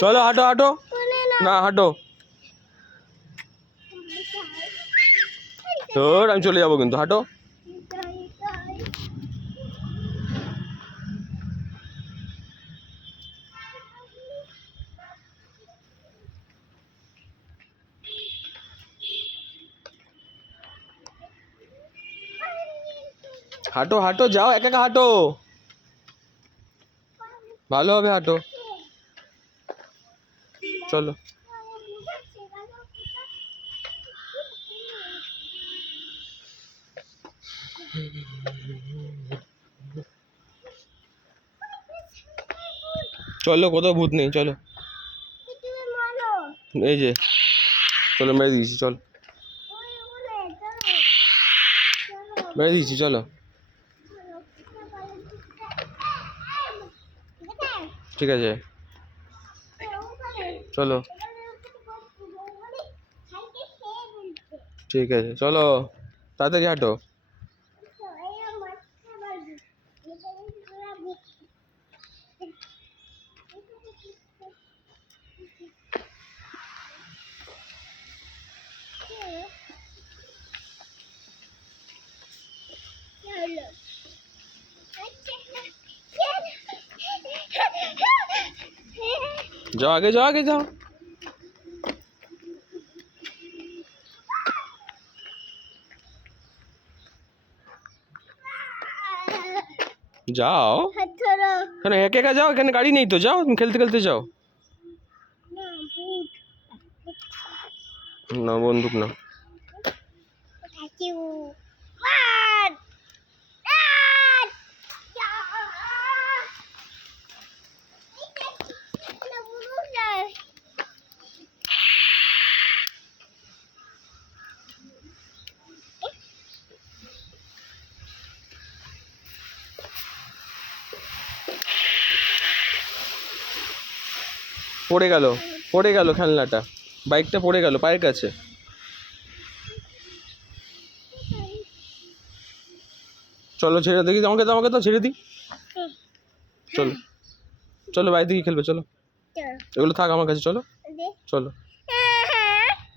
চলো হাঁটো হাঁটো। না হাঁটো। তোর আমি চলে যাব কিন্তু হাঁটো। হাঁটো হাঁটো যাও একা একা হাঁটো। ভালো হবে হাঁটো। চলো চলো কোথাও ভূত নেই চলো এই যে চলো মেরে দিয়েছি চল মেরে দিয়েছি চলো ঠিক আছে চলো। ঠিক আছে চলো। তাড়াতাড়ি হাঁটো। যাও আগে যাও আগে যাও যাও কেন একা একা যাও এখানে গাড়ি নেই তো যাও তুমি খেলতে খেলতে যাও না বন্দুক না পড়ে গেল পড়ে গেল খেলনাটা। বাইকটা পড়ে গেল পায়ের কাছে। চলো ছেড়ে দেখি আমাকে তো আমাকে তো ছেড়ে দিই। চলো চলো বাইরে দিকে খেলবে চলো। এগুলো থাক আমার কাছে চলো। চলো।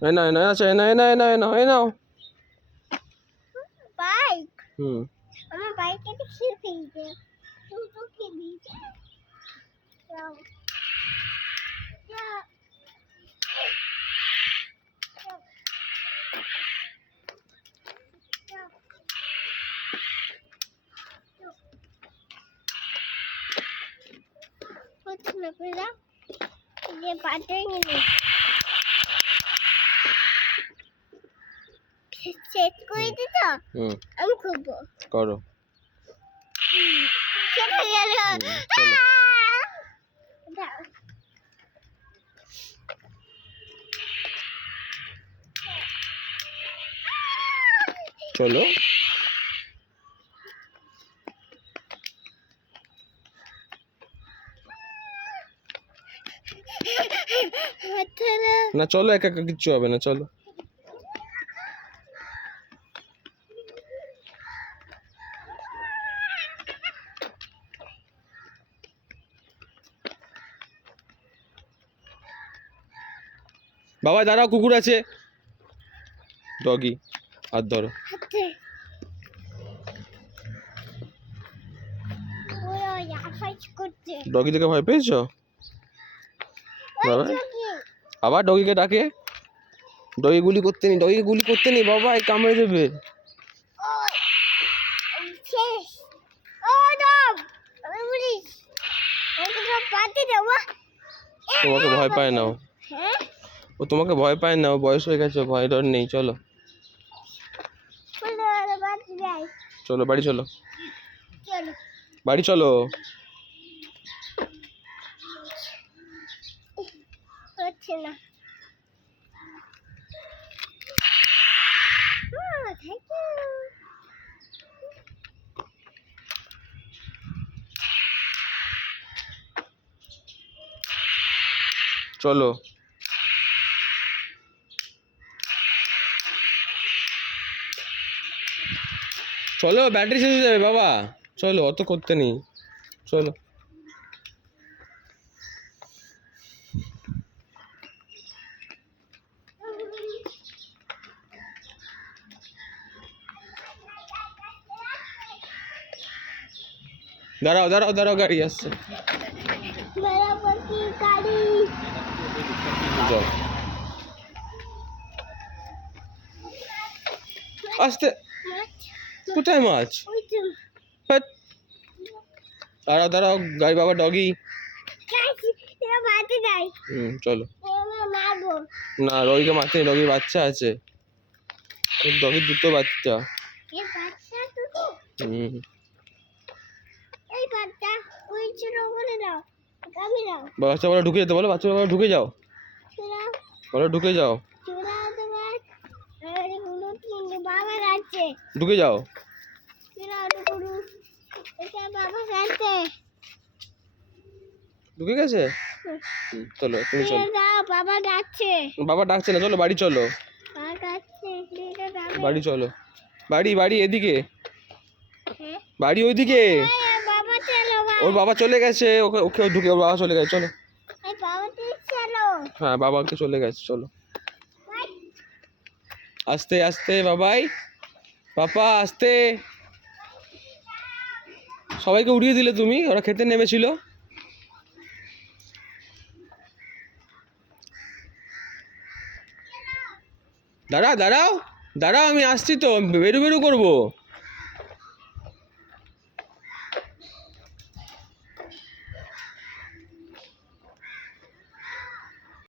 এই না না আচ্ছা এই না এই না এই না এই না এই নাও বাইক। হুম। আমার বাইকে তো খেয়ে ফেলছে তুই তো খেলি যাও যাও। হচ্ছে না যে পাটাই নিলে সেট করে দিত আমি খুলবো করো সেটা গেল চলো। দাও চলো হচ্ছে না চলো একা একা কিচ্ছু হবে না চলো। বাবা দাঁড়াও কুকুর আছে। ডগি আর ধরো। ডগি থেকে ভয় পেয়েছ? বাবা। আবার ডগিকে ডাকে। ডগি গুলি করতে নেই ডগিকে গুলি করতে নেই বাবা এই কামড়ে দেবে। তোমাকে ভয় পায় না ও। তোমাকে ভয় পায় না ও? বয়স হয়ে গেছে ভয় ডর নেই চলো। চলো বাড়ি চলো। বাড়ি চলো। হচ্ছে না. চলো। চলো ব্যাটারি শেষ হয়ে যাবে বাবা। চলো অত করতে নেই। চলো। দাঁড়াও দাঁড়াও দাঁড়াও, গাড়ি আসছে। আসতে। কোথায় মাছ? দাঁড়াও দাঁড়াও, গাড়ি বাবা, ডগি। হুম, চলো। না রবিকে মারতে রবি বাচ্চা আছে। ডগির দুটো বাচ্চা। হুম। এই বাচ্চা ওই ছোট করে দাও আমি দাও। বাচ্চা বলো ঢুকে যেতে বলো বাচ্চা বলো ঢুকে যাও। বলো ঢুকে যাও। ঢুকে যাও। ঢুকে গেছে? চলো তুমি চলো। বাবা যাচ্ছে। বাবা ডাকছে না চলো বাড়ি চলো। বাড়ি চলো। বাড়ি বাড়ি এদিকে। হ্যাঁ? বাড়ি ওইদিকে। চলো ওর বাবা চলে গেছে ওকে ওকে ঢুকে ওর বাবা চলে গেছে চলো। হ্যাঁ বাবাকে চলে গেছে চলো। আস্তে আস্তে বাবাই। পাপা আস্তে। সবাইকে উড়িয়ে দিলে তুমি ওরা খেতে নেমেছিল। দাঁড়া দাঁড়াও দাঁড়াও আমি আসছি তো বেরু বেরু করব।